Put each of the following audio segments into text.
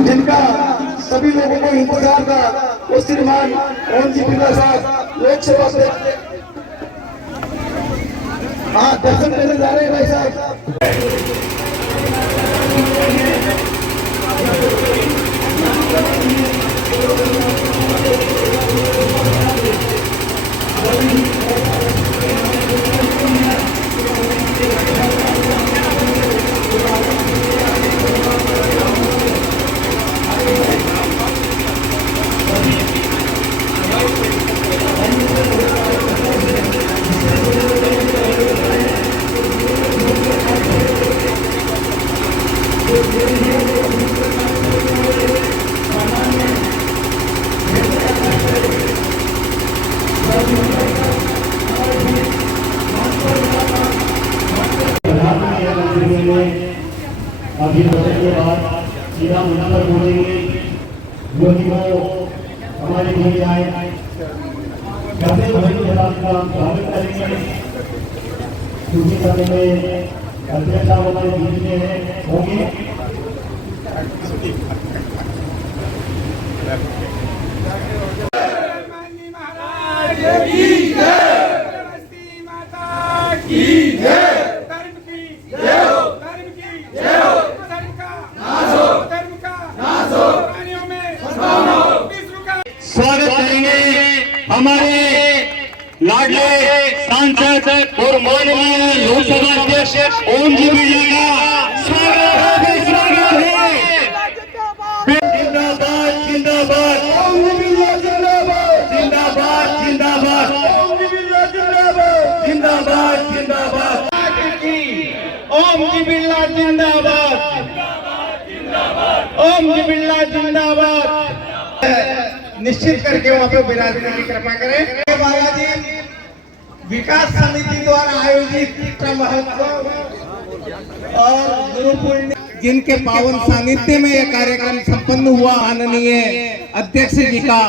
जिनका सभी लोगों को इंतजार था, वो श्रीमान ओम जी बिरला साहब लोकसभा से दर्शन करने जा रहे हैं। भाई साहब अभी बजट के बाद सीधा मुद्दा पर बोलेंगे जो कि वो हमारे लिए आए कैसे बजट के बाद का स्वागत करेंगे। क्योंकि समय में अध्यक्ष साहब हमारे बीच में होंगे। स्वागत करेंगे हमारे लाडले सांसद और माननीय लोकसभा अध्यक्ष ओम जी बिरला का स्वागत है। जिंदाबाद जिंदाबाद ओम जी बिरला जिंदाबाद जिंदाबाद जिंदाबाद ओम जी बिरला जिंदाबाद जिंदाबाद जिंदाबाद ओम जी बिरला जिंदाबाद ओम जी बिरला जिंदाबाद। निश्चित करके वहाँ पे विराजने की कृपा करें। बालाजी विकास समिति द्वारा आयोजित महोत्सव और गुरु पूर्णिमा जिनके पावन सानिध्य में यह कार्यक्रम संपन्न हुआ, माननीय अध्यक्ष जी का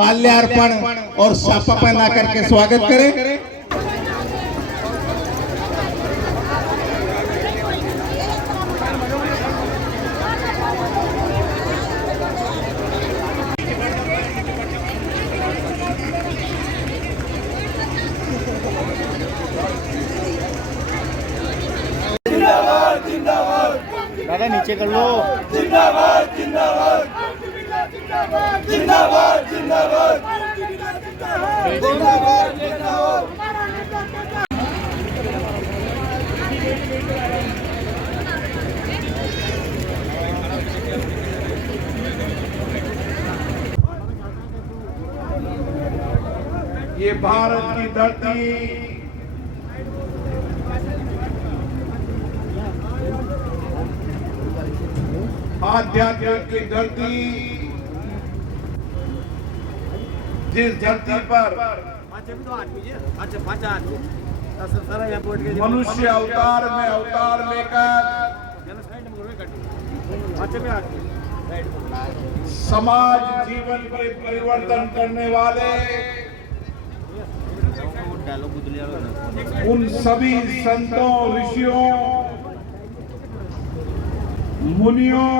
माल्यार्पण और साफा पहना करके स्वागत करें। दादा नीचे कर लो। जिंदाबाद जिंदाबाद जिंदाबाद जिंदाबाद जिंदाबाद ये भारत की धरती आध्यात्म की धरती, जिस धरती पर मनुष्य अवतार में अवतार लेकर समाज जीवन के परिवर्तन करने वाले उन सभी संतों ऋषियों मुनियों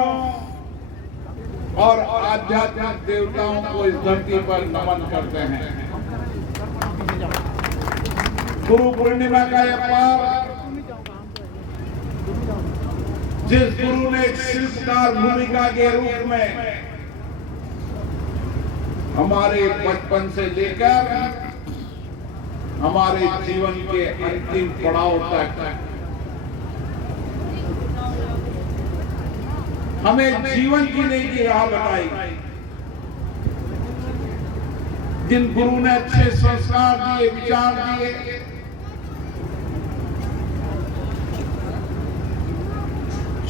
और आध्यात्मिक देवताओं को इस धरती पर नमन करते हैं। गुरु पूर्णिमा का यह पर्व जिस गुरु ने एक शिल्पकार भूमिका के रूप में हमारे बचपन से लेकर हमारे जीवन के अंतिम पड़ाव तक हमें जीवन जीने की राह बताई, जिन गुरु ने अच्छे संस्कार दिए, विचार दिए,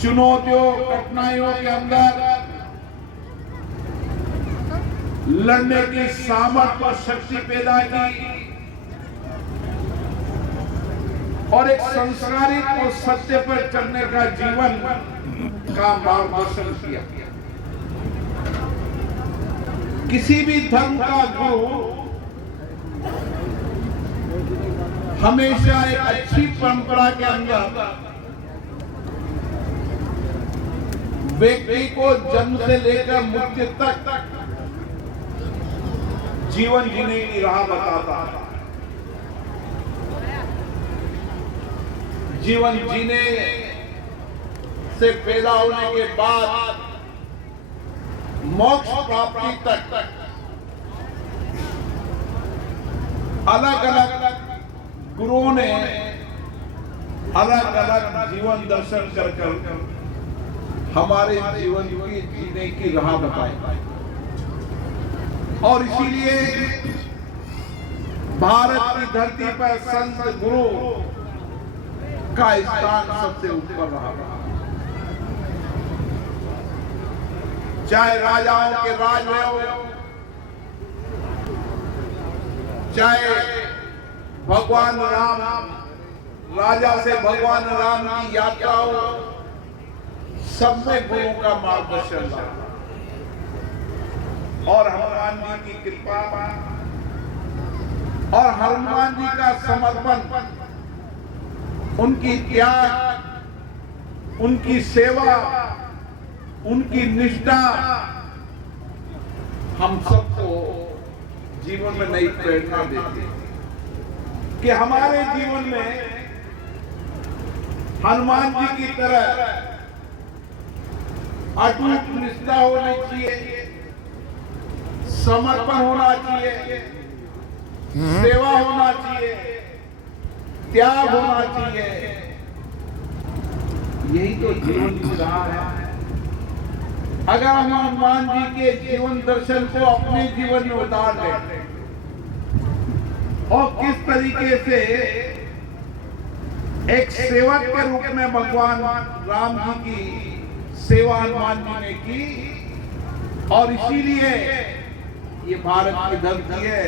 चुनौतियों कठिनाइयों के अंदर लड़ने की सामर्थ्य और शक्ति पैदा की और एक संस्कारित और सत्य पर चलने का जीवन का मार्गदर्शन किया। किसी भी धर्म का गुरु हमेशा एक अच्छी परंपरा के अंदर व्यक्ति को जन्म से लेकर मृत्यु तक जीवन जीने की राह बताता है। जीवन जीने से पैदा होने के बाद मोक्ष प्राप्ति तक अलग अलग गुरुओं ने अलग अलग जीवन दर्शन कर हमारे जीवन की जीने की राह बताई। और इसीलिए भारत की धरती पर संत गुरु का स्थान सबसे ऊपर रहा। चाहे राजाओं के राज में हो, चाहे भगवान राम राजा से भगवान राम की यात्रा हो, सब में गुरुओं का मार्गदर्शन रहा। और हनुमान जी की कृपा और हनुमान जी का समर्पण, उनकी त्याग, उनकी सेवा, उनकी निष्ठा हम सबको जीवन में नई प्रेरणा देती है कि हमारे जीवन में हनुमान जी की तरह अटूट निष्ठा होनी चाहिए, समर्पण होना चाहिए, सेवा होना चाहिए, त्याग होना चाहिए। यही तो जीवन की राह है। अगर हम हनुमान जी के जीवन दर्शन को अपने जीवन में उतार लें और किस तरीके से एक सेवक के रूप में भगवान राम जी की सेवा हनुमान जी ने की, और इसीलिए ये भारत की धरती है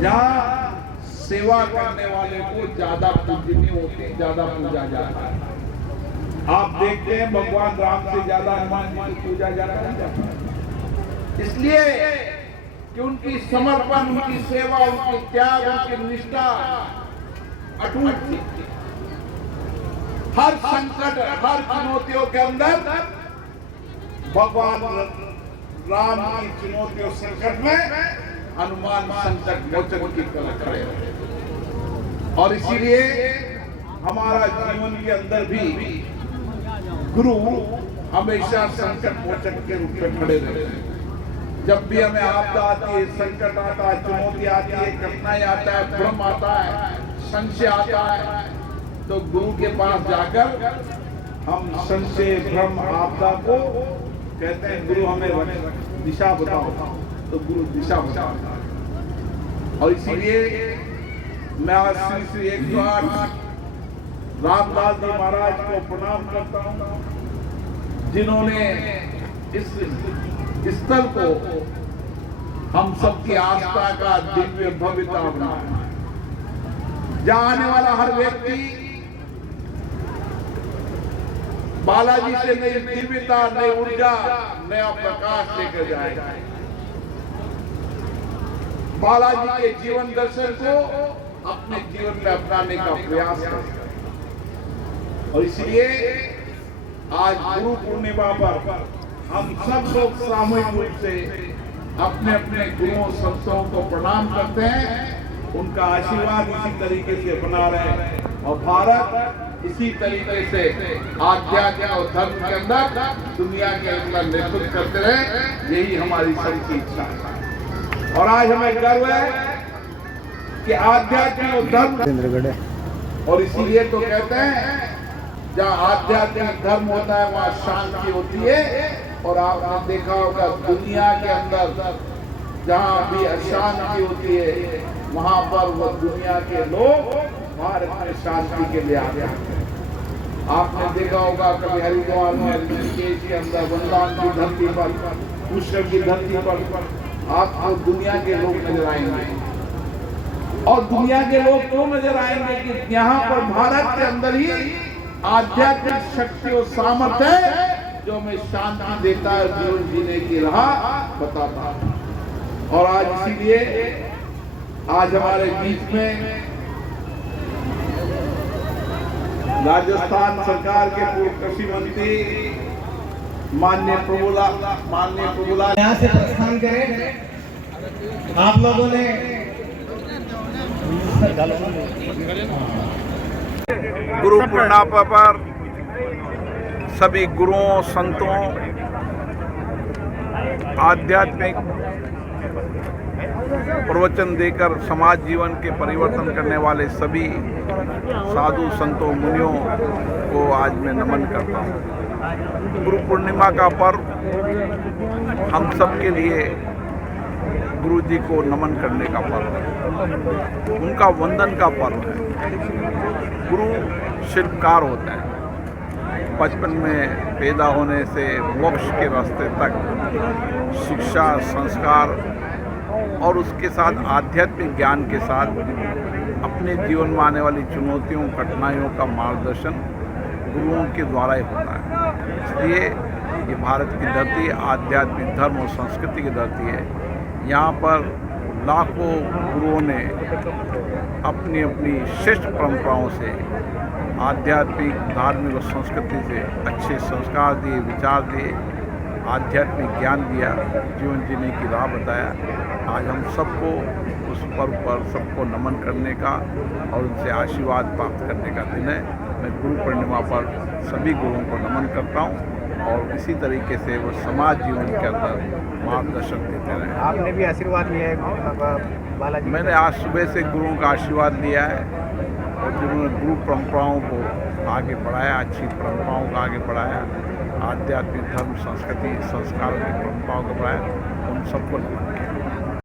जहां सेवा करने वाले को ज्यादा पूजनीय होते, ज्यादा पूजा जाता है। आप देखते हैं भगवान राम से ज्यादा हनुमान जी की पूजा जाता है, इसलिए कि उनकी समर्पण, उनकी सेवा, उनकी त्याग, उनकी निष्ठा अटूट थी। हर संकट, हर चुनौतियों के अंदर भगवान राम की चुनौतियों संकट में हनुमान संकट मोचन की तरह खड़े रहे। और इसीलिए हमारा जीवन के अंदर भी गुरु हमेशा संकट मोचन के रूप में खड़े रहते हैं। जब भी हमें आपदा आती है, संकट आता है, चुनौती आती है, कठिनाई आता है, भ्रम आता है, संशय आता है, तो गुरु के पास जाकर हम संशय, भ्रम, आपदा को कहते हैं गुरु हमें दिशा बताओ, तो गुरु दिशा बताता है। और इसीलिए मैं आज श्री 108 रामदास जी महाराज को प्रणाम करता हूं, जिन्होंने इस स्थल को हम सबकी आस्था का दिव्य भव्यता बनाया। जहां आने वाला हर व्यक्ति बालाजी से नई दिव्यता, नई ऊर्जा, नया प्रकाश लेकर जाएगा। बालाजी के जीवन दर्शन को अपने जीवन में अपनाने का प्रयास करें। और इसलिए आज गुरु पूर्णिमा पर हम सब लोग सामूहिक रूप से अपने अपने गुरुओं संतों को प्रणाम करते हैं, उनका आशीर्वाद इसी तरीके से बना रहे और भारत इसी तरीके से आध्यात्म और धर्म के अंदर दुनिया के अंदर नेतृत्व करते रहे। यही हमारी सबकी इच्छा है। और आज हमें गर्व है कि आध्यात्म और धर्म, और इसीलिए तो कहते हैं जहाँ आध्यात्मिक धर्म होता है वहाँ शांति होती है। और आपने देखा होगा दुनिया के अंदर जहाँ भी अशांति होती है वहाँ पर वो दुनिया के लोग भारत में शांति के लिए आते हैं। आपने देखा होगा कभी हरिद्वार में, ऋषिकेश के अंदर, वृंदावन की धरती पर, पुष्कर की धरती पर आपको दुनिया के लोग नजर आएंगे। और दुनिया के लोग क्यों नजर आएंगे कि यहाँ पर भारत के अंदर ही आध्यात्मिक शक्ति और सामर्थ्य है जो हमें शांति देता है, जीवन जीने की राह बताता है। और आज इसीलिए आज हमारे बीच में राजस्थान सरकार के पूर्व कृषि मंत्री माननीय प्रभुलाल यहाँ से प्रस्थान करें। आप लोगों ने गुरु पूर्णिमा पर सभी गुरुओं संतों आध्यात्मिक प्रवचन देकर समाज जीवन के परिवर्तन करने वाले सभी साधु संतों मुनियों को आज मैं नमन करता हूँ। गुरु पूर्णिमा का पर्व हम सब के लिए गुरु जी को नमन करने का पर्व है, उनका वंदन का पर्व है। गुरु शिल्पकार होते हैं। बचपन में पैदा होने से मोक्ष के रास्ते तक शिक्षा, संस्कार और उसके साथ आध्यात्मिक ज्ञान के साथ अपने जीवन में आने वाली चुनौतियों, कठिनाइयों का मार्गदर्शन गुरुओं के द्वारा ही होता है। इसलिए ये भारत की धरती आध्यात्मिक धर्म और संस्कृति की धरती है। यहाँ पर लाखों गुरुओं ने अपनी अपनी श्रेष्ठ परंपराओं से आध्यात्मिक, धार्मिक और संस्कृति से अच्छे संस्कार दिए, विचार दिए, आध्यात्मिक ज्ञान दिया, जीवन जीने की राह बताया। आज हम सबको उस पर्व पर सबको नमन करने का और उनसे आशीर्वाद प्राप्त करने का दिन है। मैं गुरु पूर्णिमा पर सभी गुरुओं को नमन करता हूँ और इसी तरीके से वो समाज जीवन के अंदर मार्गदर्शन देते रहे। आपने भी आशीर्वाद लिया है बालाजी? मैंने आज सुबह से गुरुओं का आशीर्वाद लिया है और जिन्होंने गुरु परंपराओं को आगे बढ़ाया, अच्छी परंपराओं को आगे बढ़ाया, आध्यात्मिक धर्म, संस्कृति, संस्कारों की परंपराओं को बढ़ाया, उन सबको नमन किया।